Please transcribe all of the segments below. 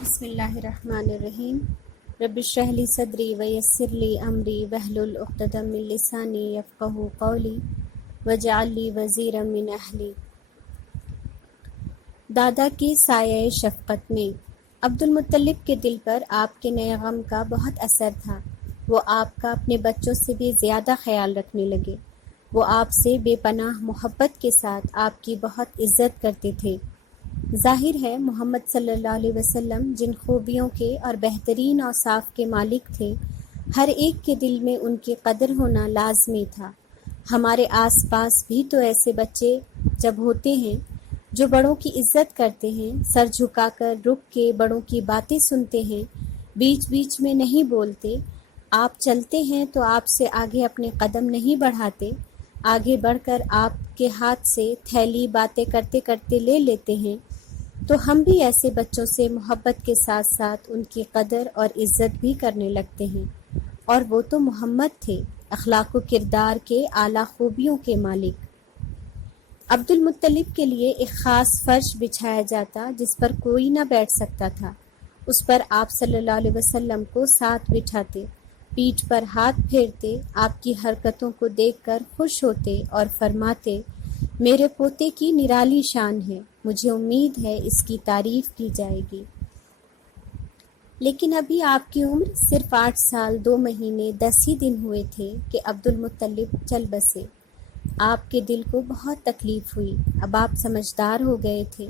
بسم اللہ الرحمن الرحیم رب اشرح لی صدری ویسر لی امری واحلل عقدۃ من لسانی یفقہوا قولی واجعل لی وزیرا من اہلی۔ دادا کے سایہ شفقت میں عبد المطلب کے دل پر آپ کے نئے غم کا بہت اثر تھا۔ وہ آپ کا اپنے بچوں سے بھی زیادہ خیال رکھنے لگے۔ وہ آپ سے بے پناہ محبت کے ساتھ آپ کی بہت عزت کرتے تھے۔ ظاہر ہے محمد صلی اللہ علیہ وسلم جن خوبیوں کے اور بہترین اوصاف کے مالک تھے، ہر ایک کے دل میں ان کی قدر ہونا لازمی تھا۔ ہمارے آس پاس بھی تو ایسے بچے جب ہوتے ہیں جو بڑوں کی عزت کرتے ہیں، سر جھکا کر رک کے بڑوں کی باتیں سنتے ہیں، بیچ بیچ میں نہیں بولتے، آپ چلتے ہیں تو آپ سے آگے اپنے قدم نہیں بڑھاتے، آگے بڑھ کر آپ کے ہاتھ سے تھیلی باتیں کرتے کرتے لے لیتے ہیں، تو ہم بھی ایسے بچوں سے محبت کے ساتھ ساتھ ان کی قدر اور عزت بھی کرنے لگتے ہیں۔ اور وہ تو محمد تھے، اخلاق و کردار کے اعلیٰ خوبیوں کے مالک۔ عبد المطلب کے لیے ایک خاص فرش بچھایا جاتا جس پر کوئی نہ بیٹھ سکتا تھا۔ اس پر آپ صلی اللہ علیہ وسلم کو ساتھ بٹھاتے، پیٹھ پر ہاتھ پھیرتے، آپ کی حرکتوں کو دیکھ کر خوش ہوتے اور فرماتے، میرے پوتے کی نرالی شان ہے، مجھے امید ہے اس کی تعریف کی جائے گی۔ لیکن ابھی آپ کی عمر صرف 8 سال 2 مہینے 10 ہی دن ہوئے تھے کہ عبد المطلب چل بسے۔ آپ کے دل کو بہت تکلیف ہوئی۔ اب آپ سمجھدار ہو گئے تھے،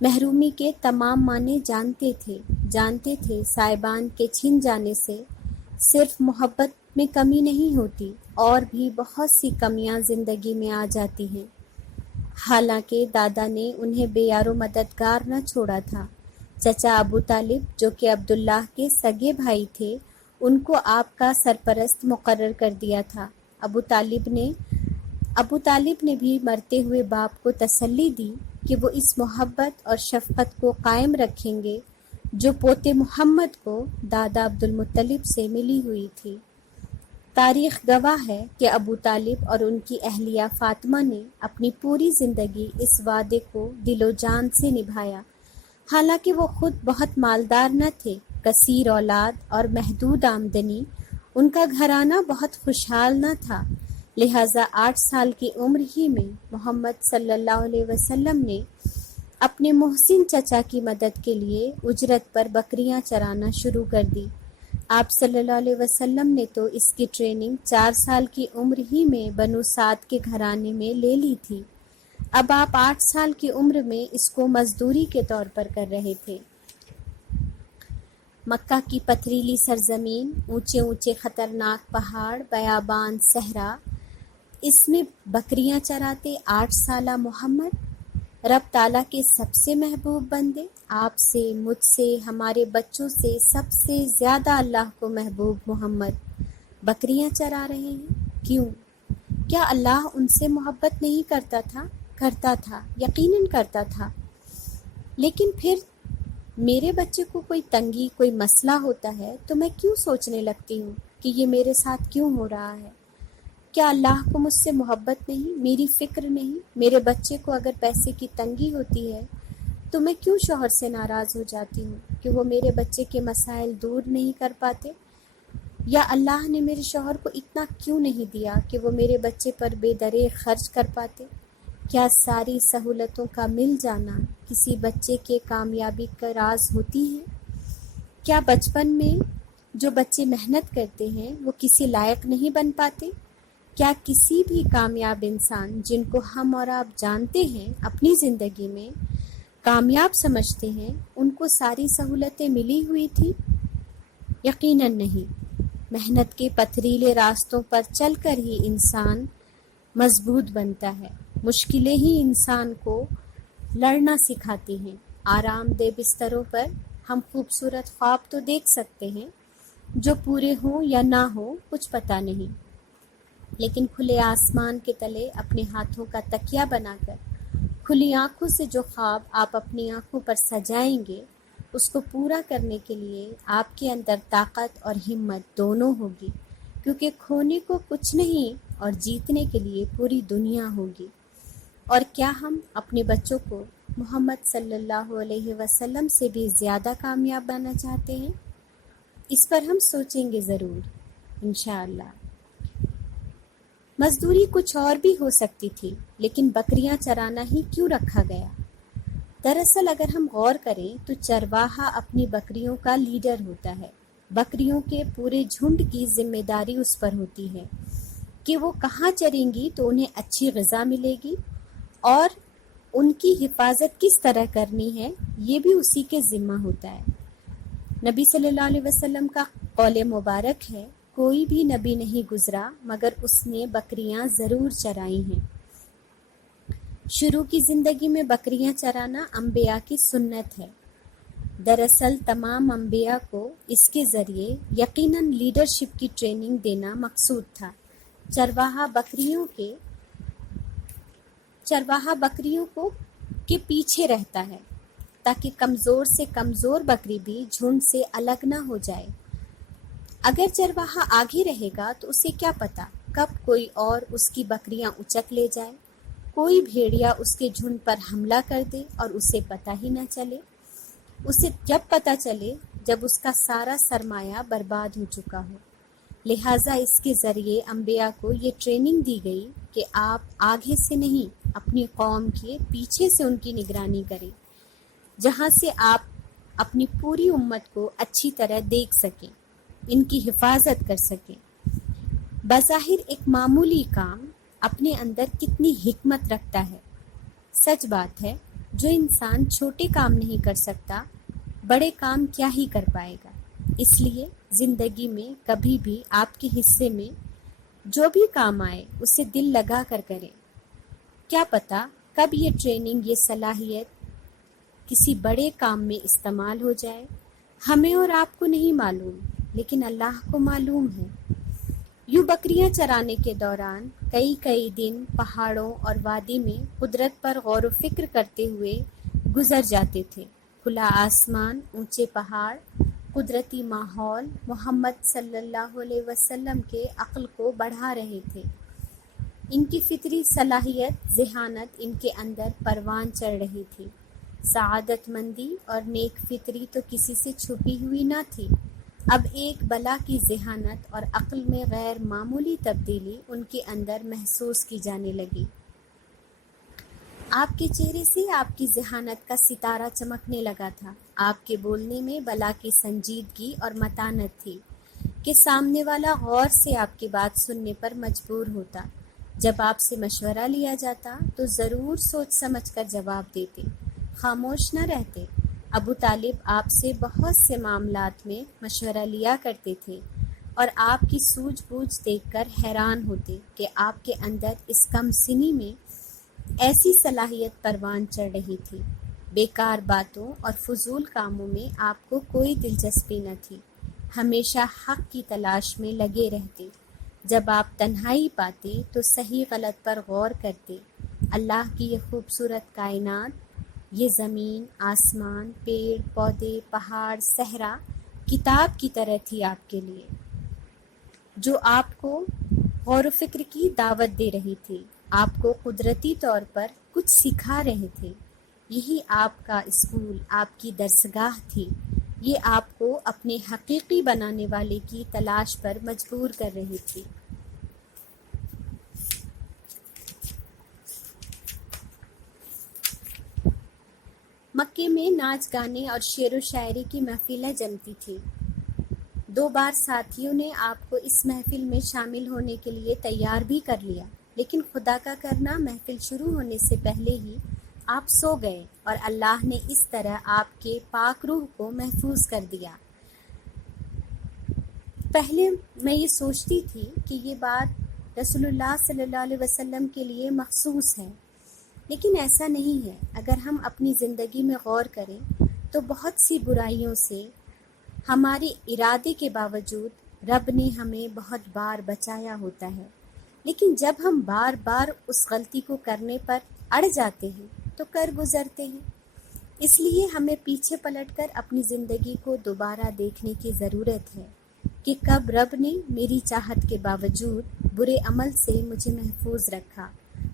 محرومی کے تمام معنی جانتے تھے صاحبان کے چھن جانے سے صرف محبت میں کمی نہیں ہوتی، اور بھی بہت سی کمیاں زندگی میں آ جاتی ہیں۔ حالانکہ دادا نے انہیں بے یار و مددگار نہ چھوڑا تھا۔ چچا ابو طالب جو کہ عبداللہ کے سگے بھائی تھے، ان کو آپ کا سرپرست مقرر کر دیا تھا۔ ابو طالب نے بھی مرتے ہوئے باپ کو تسلی دی کہ وہ اس محبت اور شفقت کو قائم رکھیں گے جو پوتے محمد کو دادا عبد المطلب سے ملی ہوئی تھی۔ تاریخ گواہ ہے کہ ابو طالب اور ان کی اہلیہ فاطمہ نے اپنی پوری زندگی اس وعدے کو دل و جان سے نبھایا۔ حالانکہ وہ خود بہت مالدار نہ تھے، کثیر اولاد اور محدود آمدنی، ان کا گھرانہ بہت خوشحال نہ تھا، لہٰذا 8 سال کی عمر ہی میں محمد صلی اللہ علیہ وسلم نے اپنے محسن چچا کی مدد کے لیے اجرت پر بکریاں چرانا شروع کر دی۔ آپ صلی اللہ علیہ وسلم نے تو اس کی ٹریننگ 4 سال کی عمر ہی میں بنو سعد کے گھرانے میں لے لی تھی۔ اب آپ 8 سال کی عمر میں اس کو مزدوری کے طور پر کر رہے تھے۔ مکہ کی پتھریلی سرزمین، اونچے اونچے خطرناک پہاڑ، بیابان، صحرا، اس میں بکریاں چراتے 8 سالہ محمد، رب تعالیٰ کے سب سے محبوب بندے، آپ سے، مجھ سے، ہمارے بچوں سے سب سے زیادہ اللہ کو محبوب محمد بکریاں چرا رہے ہیں۔ کیوں؟ کیا اللہ ان سے محبت نہیں کرتا تھا؟ کرتا تھا، یقیناً کرتا تھا، لیکن پھر میرے بچے کو کوئی تنگی، کوئی مسئلہ ہوتا ہے تو میں کیوں سوچنے لگتی ہوں کہ یہ میرے ساتھ کیوں ہو رہا ہے؟ کیا اللہ کو مجھ سے محبت نہیں، میری فکر نہیں؟ میرے بچے کو اگر پیسے کی تنگی ہوتی ہے تو میں کیوں شوہر سے ناراض ہو جاتی ہوں کہ وہ میرے بچے کے مسائل دور نہیں کر پاتے؟ یا اللہ نے میرے شوہر کو اتنا کیوں نہیں دیا کہ وہ میرے بچے پر بے دریغ خرچ کر پاتے؟ کیا ساری سہولتوں کا مل جانا کسی بچے کے کامیابی کا راز ہوتی ہے؟ کیا بچپن میں جو بچے محنت کرتے ہیں وہ کسی لائق نہیں بن پاتے؟ کیا کسی بھی کامیاب انسان جن کو ہم اور آپ جانتے ہیں اپنی زندگی میں کامیاب سمجھتے ہیں، ان کو ساری سہولتیں ملی ہوئی تھی؟ یقیناً نہیں۔ محنت کے پتھریلے راستوں پر چل کر ہی انسان مضبوط بنتا ہے۔ مشکلیں ہی انسان کو لڑنا سکھاتی ہیں۔ آرام دہ بستروں پر ہم خوبصورت خواب تو دیکھ سکتے ہیں، جو پورے ہوں یا نہ ہوں کچھ پتہ نہیں، لیکن کھلے آسمان کے تلے اپنے ہاتھوں کا تکیہ بنا کر کھلی آنکھوں سے جو خواب آپ اپنی آنکھوں پر سجائیں گے، اس کو پورا کرنے کے لیے آپ کے اندر طاقت اور ہمت دونوں ہوگی، کیونکہ کھونے کو کچھ نہیں اور جیتنے کے لیے پوری دنیا ہوگی۔ اور کیا ہم اپنے بچوں کو محمد صلی اللہ علیہ وسلم سے بھی زیادہ کامیاب بننا چاہتے ہیں؟ اس پر ہم سوچیں گے ضرور انشاءاللہ۔ مزدوری کچھ اور بھی ہو سکتی تھی، لیکن بکریاں چرانا ہی کیوں رکھا گیا؟ دراصل اگر ہم غور کریں تو چرواہا اپنی بکریوں کا لیڈر ہوتا ہے۔ بکریوں کے پورے جھنڈ کی ذمہ داری اس پر ہوتی ہے کہ وہ کہاں چریں گی تو انہیں اچھی غذا ملے گی، اور ان کی حفاظت کس طرح کرنی ہے یہ بھی اسی کے ذمہ ہوتا ہے۔ نبی صلی اللہ علیہ وسلم کا قول مبارک ہے، کوئی بھی نبی نہیں گزرا مگر اس نے بکریاں ضرور چرائی ہیں۔ شروع کی زندگی میں بکریاں چرانا انبیاء کی سنت ہے۔ دراصل تمام انبیاء کو اس کے ذریعے یقیناً لیڈرشپ کی ٹریننگ دینا مقصود تھا۔ چرواہا بکریوں کو کے پیچھے رہتا ہے تاکہ کمزور سے کمزور بکری بھی جھنڈ سے الگ نہ ہو جائے۔ اگر چرواہا آگے رہے گا تو اسے کیا پتا کب کوئی اور اس کی بکریاں اچک لے جائے، کوئی بھیڑیا اس کے جھنڈ پر حملہ کر دے اور اسے پتہ ہی نہ چلے۔ اسے جب پتہ چلے جب اس کا سارا سرمایہ برباد ہو چکا ہو۔ لہٰذا اس کے ذریعے انبیاء کو یہ ٹریننگ دی گئی کہ آپ آگے سے نہیں اپنی قوم کے پیچھے سے ان کی نگرانی کریں، جہاں سے آپ اپنی پوری امت کو اچھی طرح دیکھ سکیں، ان کی حفاظت کر سکیں۔ بظاہر ایک معمولی کام اپنے اندر کتنی حکمت رکھتا ہے۔ سچ بات ہے، جو انسان چھوٹے کام نہیں کر سکتا، بڑے کام کیا ہی کر پائے گا۔ اس لیے زندگی میں کبھی بھی آپ کے حصے میں جو بھی کام آئے اسے دل لگا کر کریں۔ کیا پتا کب یہ ٹریننگ، یہ صلاحیت کسی بڑے کام میں استعمال ہو جائے۔ ہمیں اور آپ کو نہیں معلوم، لیکن اللہ کو معلوم ہے۔ یوں بکریاں چرانے کے دوران کئی دن پہاڑوں اور وادی میں قدرت پر غور و فکر کرتے ہوئے گزر جاتے تھے۔ کھلا آسمان، اونچے پہاڑ، قدرتی ماحول محمد صلی اللہ علیہ وسلم کے عقل کو بڑھا رہے تھے۔ ان کی فطری صلاحیت، ذہانت ان کے اندر پروان چڑھ رہی تھی۔ سعادت مندی اور نیک فطری تو کسی سے چھپی ہوئی نہ تھی۔ اب ایک بلا کی ذہانت اور عقل میں غیر معمولی تبدیلی ان کے اندر محسوس کی جانے لگی۔ آپ کے چہرے سے آپ کی ذہانت کا ستارہ چمکنے لگا تھا۔ آپ کے بولنے میں بلا کی سنجیدگی اور متانت تھی کہ سامنے والا غور سے آپ کی بات سننے پر مجبور ہوتا۔ جب آپ سے مشورہ لیا جاتا تو ضرور سوچ سمجھ کر جواب دیتے، خاموش نہ رہتے۔ ابو طالب آپ سے بہت سے معاملات میں مشورہ لیا کرتے تھے اور آپ کی سوجھ بوجھ دیکھ کر حیران ہوتے کہ آپ کے اندر اس کم سنی میں ایسی صلاحیت پروان چڑھ رہی تھی۔ بیکار باتوں اور فضول کاموں میں آپ کو کوئی دلچسپی نہ تھی، ہمیشہ حق کی تلاش میں لگے رہتے۔ جب آپ تنہائی پاتے تو صحیح غلط پر غور کرتے۔ اللہ کی یہ خوبصورت کائنات، یہ زمین، آسمان، پیڑ پودے، پہاڑ، صحرا کتاب کی طرح تھی آپ کے لیے، جو آپ کو غور و فکر کی دعوت دے رہی تھی، آپ کو قدرتی طور پر کچھ سکھا رہے تھے۔ یہی آپ کا اسکول، آپ کی درسگاہ تھی۔ یہ آپ کو اپنے حقیقی بنانے والے کی تلاش پر مجبور کر رہی تھی۔ مکے میں ناچ گانے اور شعر و شاعری کی محفلیں جمتی تھیں۔ 2 بار ساتھیوں نے آپ کو اس محفل میں شامل ہونے کے لیے تیار بھی کر لیا، لیکن خدا کا کرنا محفل شروع ہونے سے پہلے ہی آپ سو گئے اور اللہ نے اس طرح آپ کے پاک روح کو محفوظ کر دیا۔ پہلے میں یہ سوچتی تھی کہ یہ بات رسول اللہ صلی اللہ علیہ وسلم کے لیے مخصوص ہے، لیکن ایسا نہیں ہے۔ اگر ہم اپنی زندگی میں غور کریں تو بہت سی برائیوں سے ہمارے ارادے کے باوجود رب نے ہمیں بہت بار بچایا ہوتا ہے، لیکن جب ہم بار بار اس غلطی کو کرنے پر اڑ جاتے ہیں تو کر گزرتے ہیں۔ اس لیے ہمیں پیچھے پلٹ کر اپنی زندگی کو دوبارہ دیکھنے کی ضرورت ہے کہ کب رب نے میری چاہت کے باوجود برے عمل سے مجھے محفوظ رکھا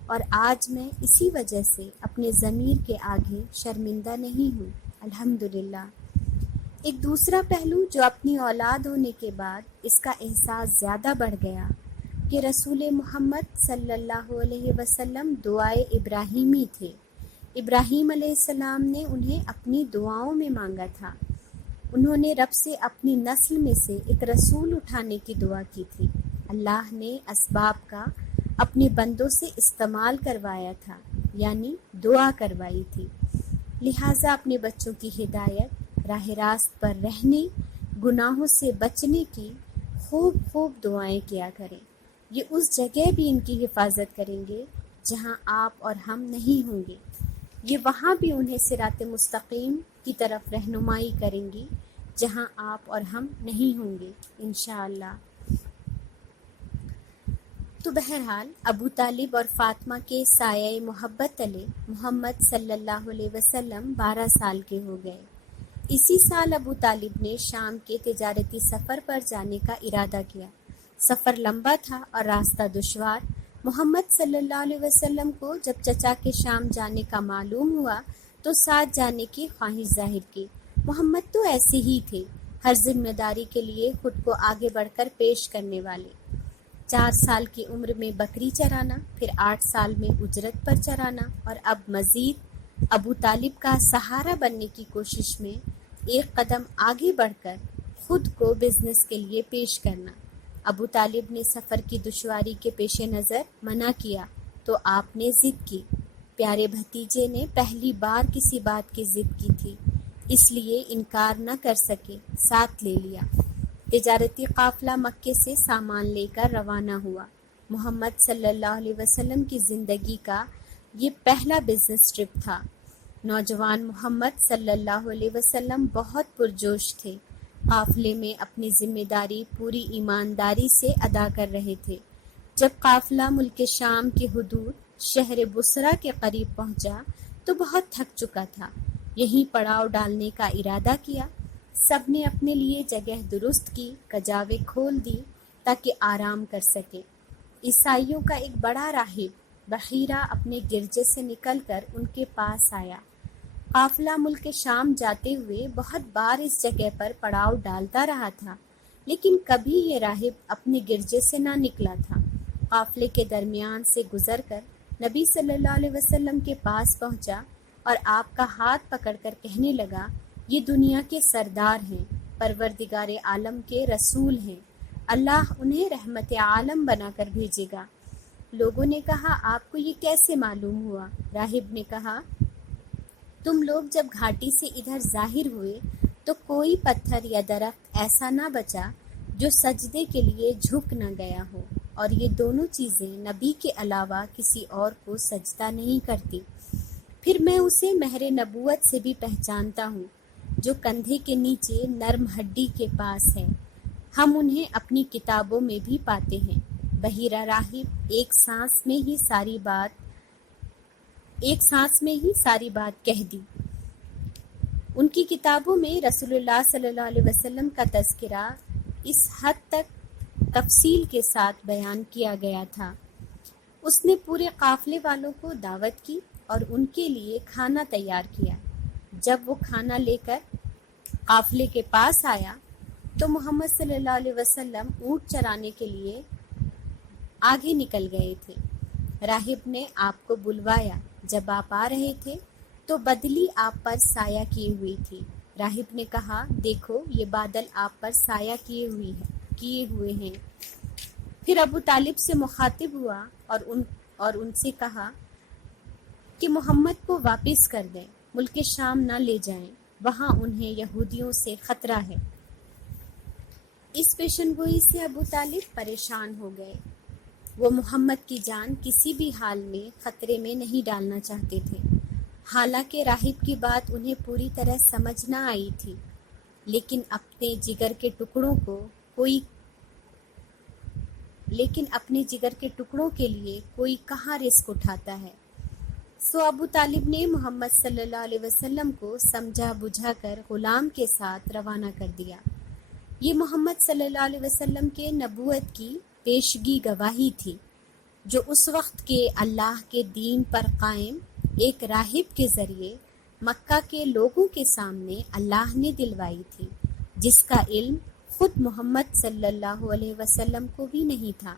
اور آج میں اسی وجہ سے اپنے ضمیر کے آگے شرمندہ نہیں ہوں، الحمدللہ۔ ایک دوسرا پہلو جو اپنی اولاد ہونے کے بعد اس کا احساس زیادہ بڑھ گیا کہ رسول محمد صلی اللہ علیہ وسلم دعائے ابراہیمی تھے۔ ابراہیم علیہ السلام نے انہیں اپنی دعاؤں میں مانگا تھا۔ انہوں نے رب سے اپنی نسل میں سے ایک رسول اٹھانے کی دعا کی تھی۔ اللہ نے اسباب کا اپنے بندوں سے استعمال کروایا تھا، یعنی دعا کروائی تھی۔ لہٰذا اپنے بچوں کی ہدایت، راہ راست پر رہنے، گناہوں سے بچنے کی خوب دعائیں کیا کریں۔ یہ اس جگہ بھی ان کی حفاظت کریں گے جہاں آپ اور ہم نہیں ہوں گے۔ یہ وہاں بھی انہیں صراط مستقیم کی طرف رہنمائی کریں گی جہاں آپ اور ہم نہیں ہوں گے انشاءاللہ۔ تو بہرحال ابو طالب اور فاطمہ کے سایہ محبت تلے محمد صلی اللہ علیہ وسلم 12 سال کے ہو گئے۔ اسی سال ابو طالب نے شام کے تجارتی سفر پر جانے کا ارادہ کیا۔ سفر لمبا تھا اور راستہ دشوار۔ محمد صلی اللہ علیہ وسلم کو جب چچا کے شام جانے کا معلوم ہوا تو ساتھ جانے کی خواہش ظاہر کی۔ محمد تو ایسے ہی تھے، ہر ذمہ داری کے لیے خود کو آگے بڑھ کر پیش کرنے والے۔ 4 سال کی عمر میں بکری چرانا، پھر 8 سال میں اجرت پر چرانا، اور اب مزید ابو طالب کا سہارا بننے کی کوشش میں ایک قدم آگے بڑھ کر خود کو بزنس کے لیے پیش کرنا۔ ابو طالب نے سفر کی دشواری کے پیش نظر منع کیا تو آپ نے ضد کی۔ پیارے بھتیجے نے پہلی بار کسی بات کی ضد کی تھی، اس لیے انکار نہ کر سکے، ساتھ لے لیا۔ تجارتی قافلہ مکے سے سامان لے کر روانہ ہوا۔ محمد صلی اللہ علیہ وسلم کی زندگی کا یہ پہلا بزنس ٹرپ تھا۔ نوجوان محمد صلی اللہ علیہ وسلم بہت پرجوش تھے، قافلے میں اپنی ذمہ داری پوری ایمانداری سے ادا کر رہے تھے۔ جب قافلہ ملک شام کی حدود شہر بصرہ کے قریب پہنچا تو بہت تھک چکا تھا، یہیں پڑاؤ ڈالنے کا ارادہ کیا۔ سب نے اپنے لیے جگہ درست کی، کجاویں کھول دی تاکہ آرام کر سکے۔ عیسائیوں کا ایک بڑا راہب بحیرہ اپنے گرجے سے نکل کر ان کے پاس آیا۔ قافلہ ملک شام جاتے ہوئے بہت بار اس جگہ پر پڑاؤ ڈالتا رہا تھا، لیکن کبھی یہ راہب اپنے گرجے سے نہ نکلا تھا۔ قافلے کے درمیان سے گزر کر نبی صلی اللہ علیہ وسلم کے پاس پہنچا اور آپ کا ہاتھ پکڑ کر کہنے لگا، یہ دنیا کے سردار ہیں، پروردگار عالم کے رسول ہیں، اللہ انہیں رحمت عالم بنا کر بھیجے گا۔ لوگوں نے کہا، آپ کو یہ کیسے معلوم ہوا؟ راہب نے کہا، تم لوگ جب گھاٹی سے ادھر ظاہر ہوئے تو کوئی پتھر یا درخت ایسا نہ بچا جو سجدے کے لیے جھک نہ گیا ہو، اور یہ دونوں چیزیں نبی کے علاوہ کسی اور کو سجدہ نہیں کرتی۔ پھر میں اسے مہر نبوت سے بھی پہچانتا ہوں جو کندھے کے نیچے نرم ہڈی کے پاس ہے۔ ہم انہیں اپنی کتابوں میں بھی پاتے ہیں۔ بحیرہ راہب ایک سانس میں ہی ساری بات کہہ دی۔ ان کی کتابوں میں رسول اللہ صلی اللہ علیہ وسلم کا تذکرہ اس حد تک تفصیل کے ساتھ بیان کیا گیا تھا۔ اس نے پورے قافلے والوں کو دعوت کی اور ان کے لیے کھانا تیار کیا۔ جب وہ کھانا لے کر قافلے کے پاس آیا تو محمد صلی اللہ علیہ وسلم اونٹ چرانے کے لیے آگے نکل گئے تھے۔ راہب نے آپ کو بلوایا۔ جب آپ آ رہے تھے تو بدلی آپ پر سایہ کیے ہوئی تھی۔ راہب نے کہا، دیکھو یہ بادل آپ پر سایہ کیے ہوئے ہیں۔ پھر ابو طالب سے مخاطب ہوا اور ان سے کہا کہ محمد کو واپس کر دیں، ملک شام نہ لے جائیں، وہاں انہیں یہودیوں سے خطرہ ہے۔ اس پیشن گوئی سے ابو طالب پریشان ہو گئے۔ وہ محمد کی جان کسی بھی حال میں خطرے میں نہیں ڈالنا چاہتے تھے۔ حالانکہ راہب کی بات انہیں پوری طرح سمجھ نہ آئی تھی، لیکن اپنے جگر کے ٹکڑوں کے لیے کوئی کہاں رسک اٹھاتا ہے۔ سو ابو طالب نے محمد صلی اللہ علیہ وسلم کو سمجھا بجھا کر غلام کے ساتھ روانہ کر دیا۔ یہ محمد صلی اللہ علیہ وسلم کے نبوت کی پیشگی گواہی تھی۔ جو اس وقت کے اللہ کے دین پر قائم ایک راہب کے ذریعے مکہ کے لوگوں کے سامنے اللہ نے دلوائی تھی، جس کا علم خود محمد صلی اللہ علیہ وسلم کو بھی نہیں تھا۔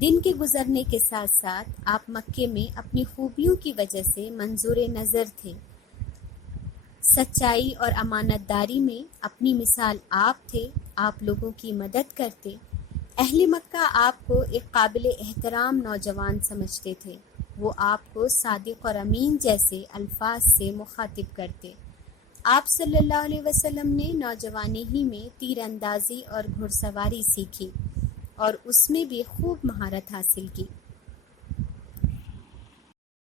دن کے گزرنے کے ساتھ ساتھ آپ مکے میں اپنی خوبیوں کی وجہ سے منظور نظر تھے۔ سچائی اور امانت داری میں اپنی مثال آپ تھے، آپ لوگوں کی مدد کرتے۔ اہل مکہ آپ کو ایک قابل احترام نوجوان سمجھتے تھے، وہ آپ کو صادق اور امین جیسے الفاظ سے مخاطب کرتے۔ آپ صلی اللہ علیہ وسلم نے نوجوانی ہی میں تیر اندازی اور گھڑ سواری سیکھی اور اس میں بھی خوب مہارت حاصل کی۔